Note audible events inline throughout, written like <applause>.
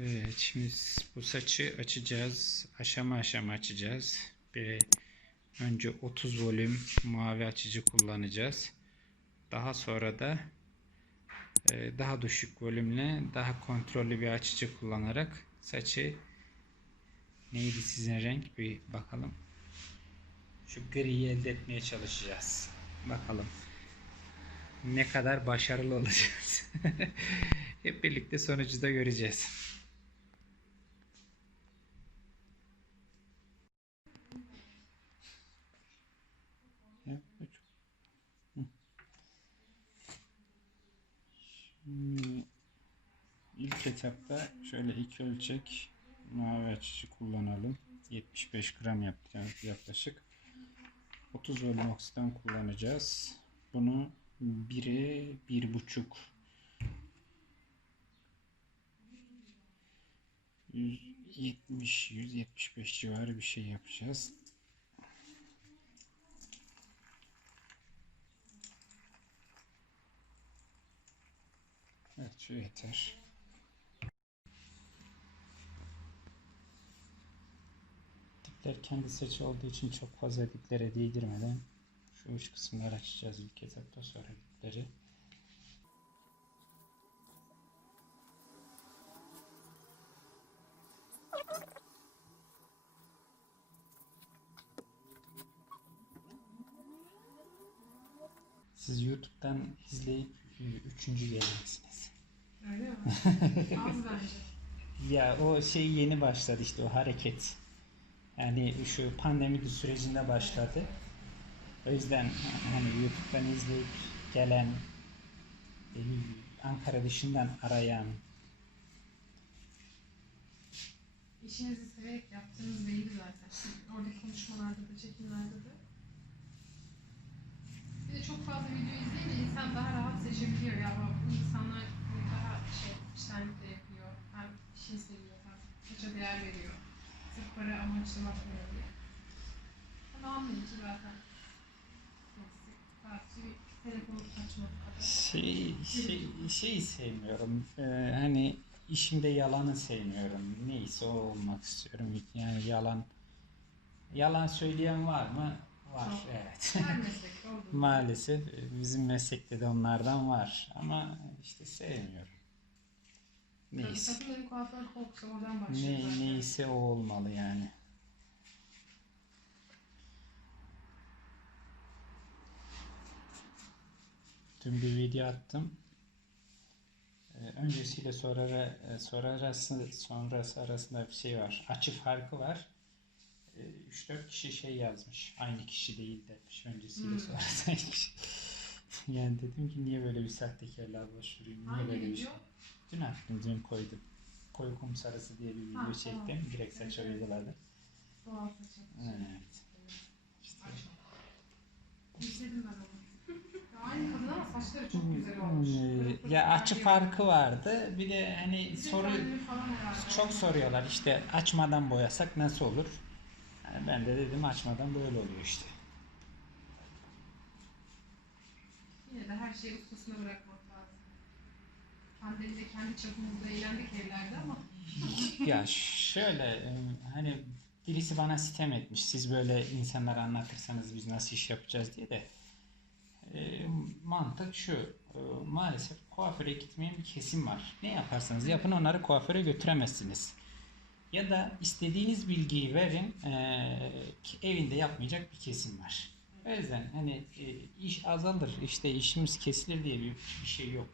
Evet, şimdi bu saçı açacağız. Aşama aşama açacağız. Bir önce 30 volüm mavi açıcı kullanacağız. Daha sonra da e, daha düşük volümle daha kontrollü bir açıcı kullanarak saçı neydi sizin renk bir bakalım. Şu griyi elde etmeye çalışacağız. Bakalım ne kadar başarılı olacağız. <laughs> Hep birlikte sonucu da göreceğiz. Şimdi ilk etapta şöyle iki ölçek mavi açıcı kullanalım. 75 gram yapacağız yaklaşık. 30 volüm oksiden kullanacağız. Bunu 1'e 1,5 170 175 civarı bir şey yapacağız. Evet şu yeter. Dipler kendi saçı olduğu için çok fazla diplere değdirmeden şu uç kısımları açacağız ilk etapta sonra dipleri. Siz YouTube'dan izleyip e, üçüncü geleceksiniz. Öyle mi? <laughs> Az bence. Ya o şey yeni başladı işte o hareket. Yani şu pandemi sürecinde başladı. O yüzden hani YouTube'dan izleyip gelen e, Ankara dışından arayan İşinizi severek yaptığınız belli zaten. Orada konuşmalarda da, çekimlerde de. Bir de çok fazla video izleyince insan daha rahat seçebiliyor ya. Bu insanlar şey, içtenlikle yapıyor. Hem işini seviyor, hem saça değer veriyor. Sırf para amaçlı bakmıyor diye. Ama anlayınca zaten. Şey şey şey sevmiyorum. Ee, hani işimde yalanı sevmiyorum. Neyse o olmak istiyorum. Yani yalan yalan söyleyen var mı? Var. Çok. Evet. <laughs> Maalesef e, bizim meslekte de onlardan var ama işte sevmiyorum. Neyse. Kadınların kuaför korkusu oradan başlıyor Ne, zaten. neyse o olmalı yani. Dün bir video attım. Ee, öncesiyle sonra sonrası sonrası arasında bir şey var. Açı farkı var. Ee, 3-4 kişi şey yazmış. Aynı kişi değil demiş. Öncesiyle Hmm. sonrası aynı kişi. <laughs> Yani dedim ki niye böyle bir sahtekarlığa başvurayım? Niye Hangi böyle bir şey? Dün attım, dün koydum. Koyu kum sarısı diye bir video Ha, çektim. tamam. Direkt evet. uyguladım. Doğal saçı. Evet. İşte. İzledim ben onu. <laughs> Aynı kadın ama saçları çok güzel olmuş. Pırıl Ya açı farkı vardı. Bir de hani de soru çok soruyorlar işte açmadan boyasak nasıl olur? Yani ben de dedim açmadan böyle oluyor işte. Yine de her şeyi ustasına lazım. Pandemide kendi çapımızda eğlendik evlerde ama ya şöyle e, hani birisi bana sitem etmiş. Siz böyle insanlara anlatırsanız biz nasıl iş yapacağız diye de e, mantık şu. e, maalesef kuaföre gitmeyen bir kesim var. Ne yaparsanız yapın onları kuaföre götüremezsiniz. Ya da istediğiniz bilgiyi verin e, evinde yapmayacak bir kesim var. O yüzden hani e, iş azalır işte işimiz kesilir diye bir, bir şey yok.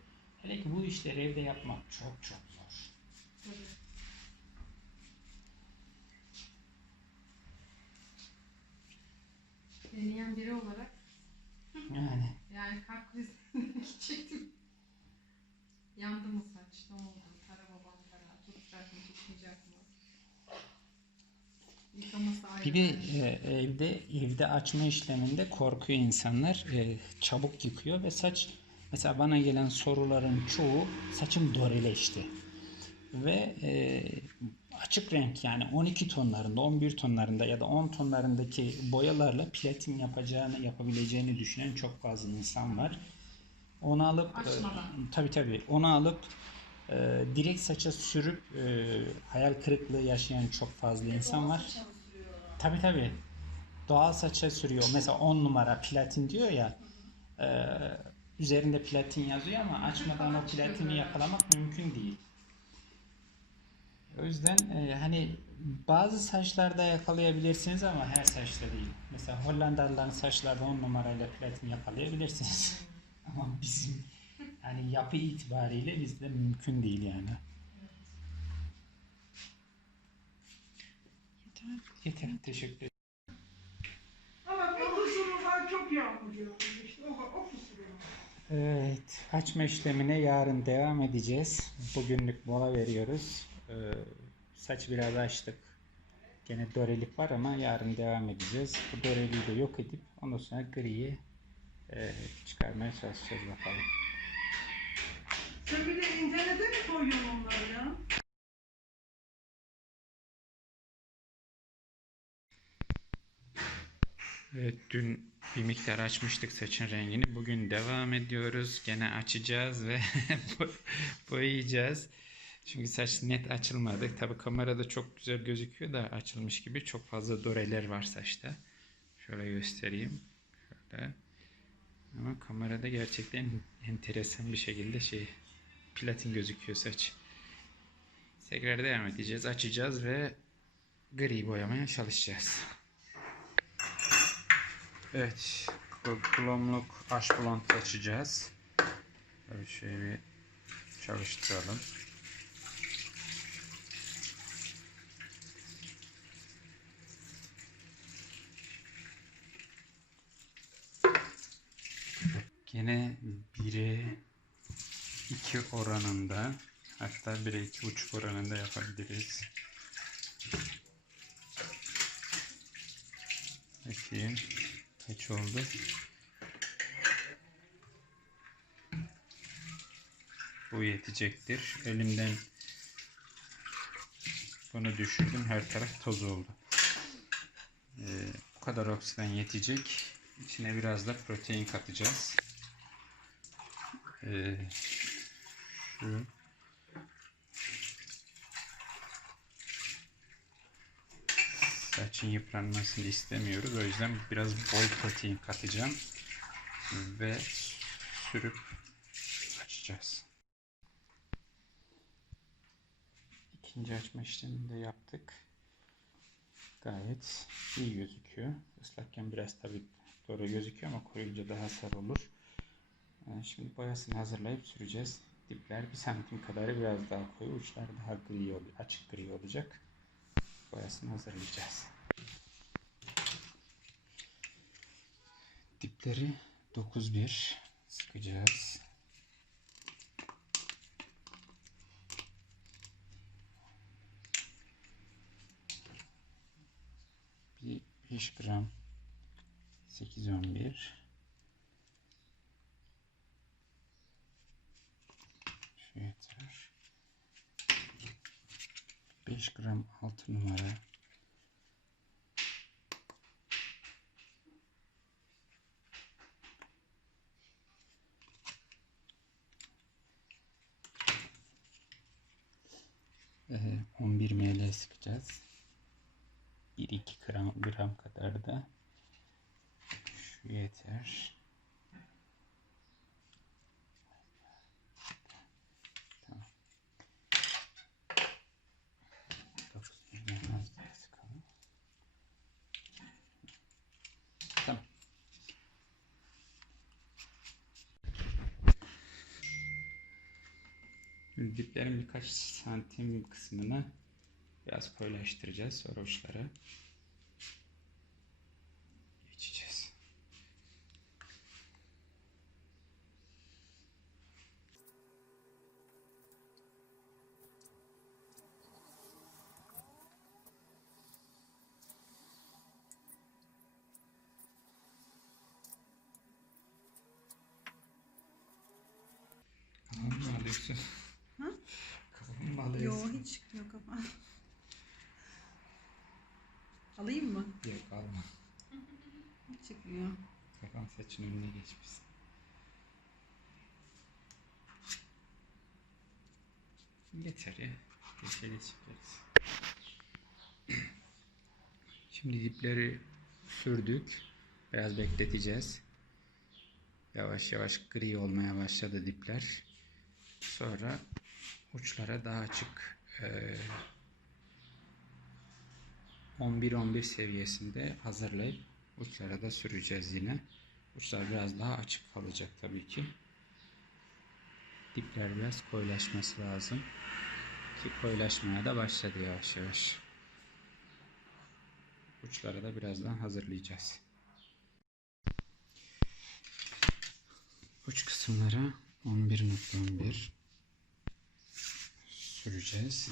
Hele ki bu işleri evde yapmak çok çok zor. Deneyen biri olarak Yani yani kalp krizi <laughs> geçecektim. Yandı mı saç? Ne oldu? Kara babam kara. Tutacak mı? Tutmayacak mı? Bir de e, evde evde açma işleminde korkuyor insanlar. E, çabuk yıkıyor ve saç mesela bana gelen soruların çoğu saçım doreleşti. Ve e, açık renk yani 12 tonlarında, 11 tonlarında ya da 10 tonlarındaki boyalarla platin yapacağını, yapabileceğini düşünen çok fazla insan var. Onu alıp Açmadan. tabi tabi onu alıp e, direkt saça sürüp e, hayal kırıklığı yaşayan çok fazla insan var. Tabi tabi. Doğal saça sürüyor. Mesela 10 numara platin diyor ya. e, üzerinde platin yazıyor ama açmadan o platini yakalamak mümkün değil. O yüzden e, hani bazı saçlarda yakalayabilirsiniz ama her saçta değil. Mesela Hollandalıların saçlarda 10 numarayla platin yakalayabilirsiniz. <laughs> ama bizim hani yapı itibariyle bizde mümkün değil yani. Yeter. Yeter. Teşekkür ederim. Ama kusurlar çok yağmur yağıyor işte o, o kusurlar. Evet, açma işlemine yarın devam edeceğiz. Bugünlük mola veriyoruz. Ee, saç biraz açtık. Gene dorelik var ama yarın devam edeceğiz. Bu doreliği de yok edip ondan sonra griyi e, çıkarmaya çalışacağız bakalım. Sen bir de internete mi koyuyorsun onları ya? Evet, dün bir miktar açmıştık saçın rengini. Bugün devam ediyoruz. Gene açacağız ve <laughs> bo- boyayacağız. Çünkü saç net açılmadı. Tabii kamerada çok güzel gözüküyor da açılmış gibi çok fazla doreler var saçta. Şöyle göstereyim. Şöyle. Ama kamerada gerçekten enteresan bir şekilde şey platin gözüküyor saç. Tekrar devam edeceğiz. Açacağız ve gri boyamaya çalışacağız. Evet, kulomluk aş bulant açacağız. Böyle şöyle bir çalıştıralım. Gene 1'e 2 oranında hatta 1'e 2,5 oranında yapabiliriz. Bakayım. Kaç oldu? Bu yetecektir. Elimden bunu düşürdüm. Her taraf toz oldu. Ee, bu kadar oksijen yetecek. İçine biraz da protein katacağız. Ee, şu saçın yıpranmasını istemiyoruz. O yüzden biraz bol protein katacağım. Ve sürüp açacağız. İkinci açma işlemini de yaptık. Gayet iyi gözüküyor. Islakken biraz tabi doğru gözüküyor ama koruyunca daha sarı olur. Yani şimdi boyasını hazırlayıp süreceğiz. Dipler bir santim kadarı biraz daha koyu, uçlar daha gri, açık gri olacak. Boyasını hazırlayacağız. Dipleri 9-1 sıkacağız. Bir 5 gram 8-11 Şu yeter. 5 gram 6 numara Ee, 11 ml sıkacağız. 1-2 gram, gram kadar da şu yeter. Tamam. 9 ml az daha sıkalım. Tamam. Diplerin birkaç santim kısmını biraz koyulaştıracağız. Uçlara geçeceğiz. Kafamı mı alıyorsun? Ha? Kafamı mı Yo alıyorsun? hiç çıkmıyor kafa. Alayım mı? Yok alma. <laughs> Çıkmıyor. Kafan saçın önüne geçmiş. Yeter ya. De çekeriz. <clears throat> Şimdi dipleri sürdük. Biraz bekleteceğiz. Yavaş yavaş gri olmaya başladı dipler. Sonra uçlara daha açık eee 11-11 seviyesinde hazırlayıp uçlara da süreceğiz yine. Uçlar biraz daha açık kalacak tabii ki. Dipler biraz koyulaşması lazım. Ki koyulaşmaya da başladı yavaş yavaş. Uçlara da birazdan hazırlayacağız. Uç kısımlara 11.11 süreceğiz.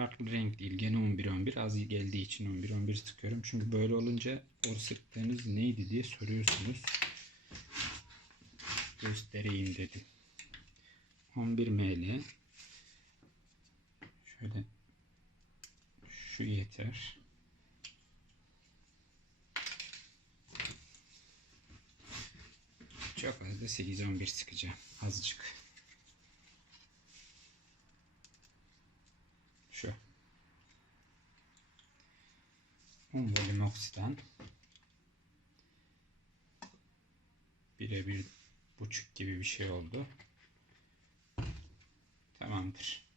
Farklı renk değil. Gene 11-11 az geldiği için 11-11 sıkıyorum. Çünkü böyle olunca o sıktığınız neydi diye soruyorsunuz. Göstereyim dedim. 11 ml şöyle şu yeter. Çok az da 8-11 sıkacağım. Azıcık. Şu. 10 volüm oksidan. Birebir buçuk gibi bir şey oldu. Tamamdır.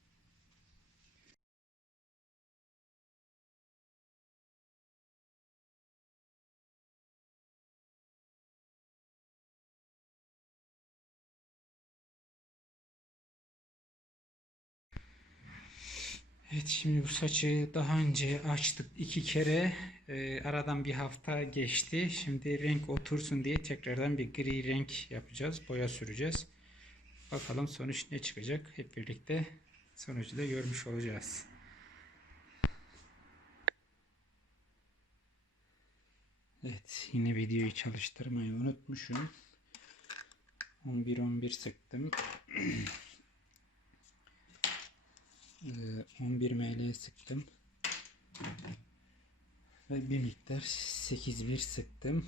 Evet şimdi bu saçı daha önce açtık iki kere. Ee, aradan bir hafta geçti. Şimdi renk otursun diye tekrardan bir gri renk yapacağız. Boya süreceğiz. Bakalım sonuç ne çıkacak. Hep birlikte sonucu da görmüş olacağız. Evet yine videoyu çalıştırmayı unutmuşum. 11-11 sıktım. <clears throat> Ee, 11 ml sıktım. Ve bir miktar 8-1 sıktım.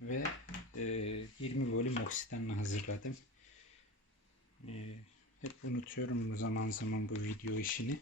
Ve e, 20 volüm oksidanla hazırladım. E, hep unutuyorum zaman zaman bu video işini.